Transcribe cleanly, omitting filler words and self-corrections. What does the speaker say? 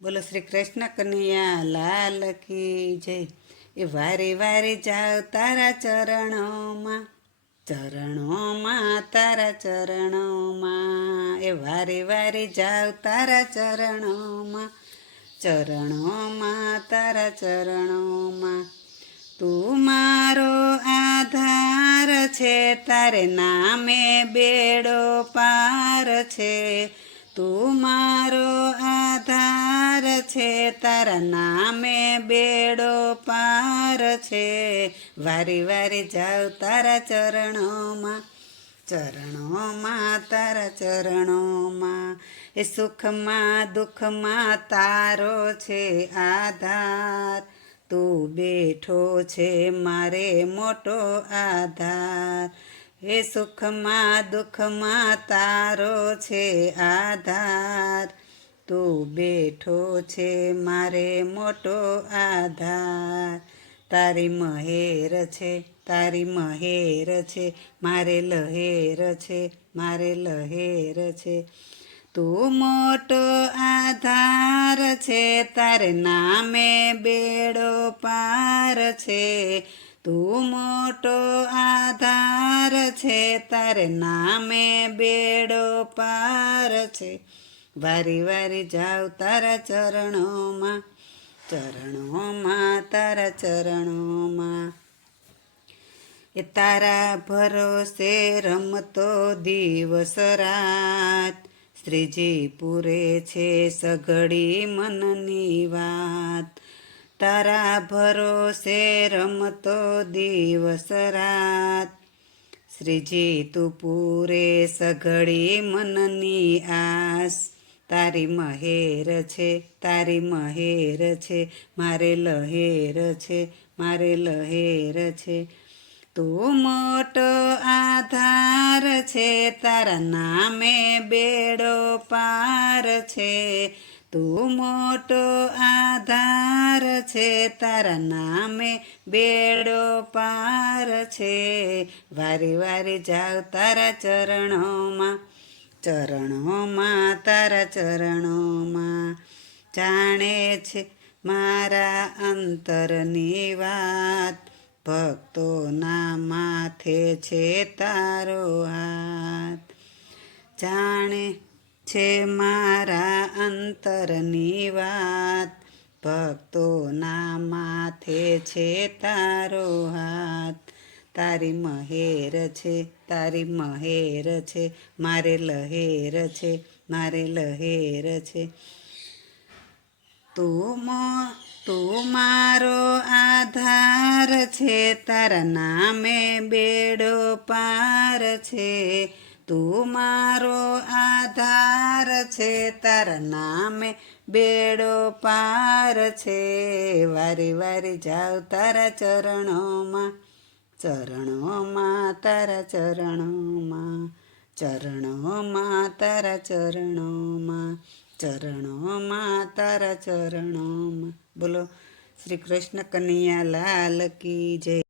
બોલો શ્રી કૃષ્ણ કનૈયા લાલ કી જય. એ વારે વારે જાવ તારા ચરણોમાં, ચરણોમાં તારા ચરણોમાં. એ વારે વારે જાવ તારા ચરણોમાં, ચરણોમાં તારા ચરણોમાં. તું મારો આધાર છે, તારે નામે બેડો પાર છે. તું મારો આધાર છે, તારા નામે બેડો પાર છે. વારે વારે જાવ તારા ચરણોમાં, ચરણોમાં તારા ચરણોમાં. એ સુખમાં દુઃખમાં તારો છે આધાર, તું બેઠો છે મારે મોટો આધાર. હે સુખમાં દુઃખમાં તારો છે આધાર, તું બેઠો છે મારે મોટો આધાર. તારી મહેર છે, તારી મહેર છે, મારે લહેર છે, મારે લહેર છે. તું મોટો આધાર છે, તારે નામે બેડો પાર છે. તું મોટો આધાર છે, તારે નામે બેડો પાર છે. વારી વારી જાવ તારા ચરણોમાં, ચરણોમાં તારા ચરણોમાં. એ તારા ભરોસે રમતો દિવસ રાત, શ્રીજી પૂરે છે સઘળી મનની વાત. તારા ભરોસે રમતો દિવસ રાત, શ્રીજી તું પૂરે સઘળી મનની આસ. તારી મહેર છે, તારી મહેર છે, મારે લહેર છે, મારે લહેર છે. તું મોટો આધાર છે, તારા નામે બેડો પાર છે. તું મોટો આધાર છે, તારા નામે બેડો પાર છે. વારે વારે જાવ તારા ચરણોમાં, ચરણોમાં તારા ચરણોમાં. જાણે છે મારા અંતરની વાત, ભક્તોના માથે છે તારો હાથ. જાણે છે મારા અંતરની વાત, ભક્તોના માથે છે તારો હાથ. તારી મહેર છે, તારી મહેર છે, મારે લહેર છે, મારે લહેર છે. તું મારો આધાર છે, તારા નામે બેડો પાર છે. તું મારો આધાર છે, તારા નામે બેડો પાર છે. વારે વારે જાવ તારા ચરણોમાં, ચરણોમાં તારા ચરણોમાં, ચરણોમાં તારા ચરણોમાં, ચરણોમાં તારા ચરણોમાં. બોલો શ્રી કૃષ્ણ કનૈયા લાલ કી જય.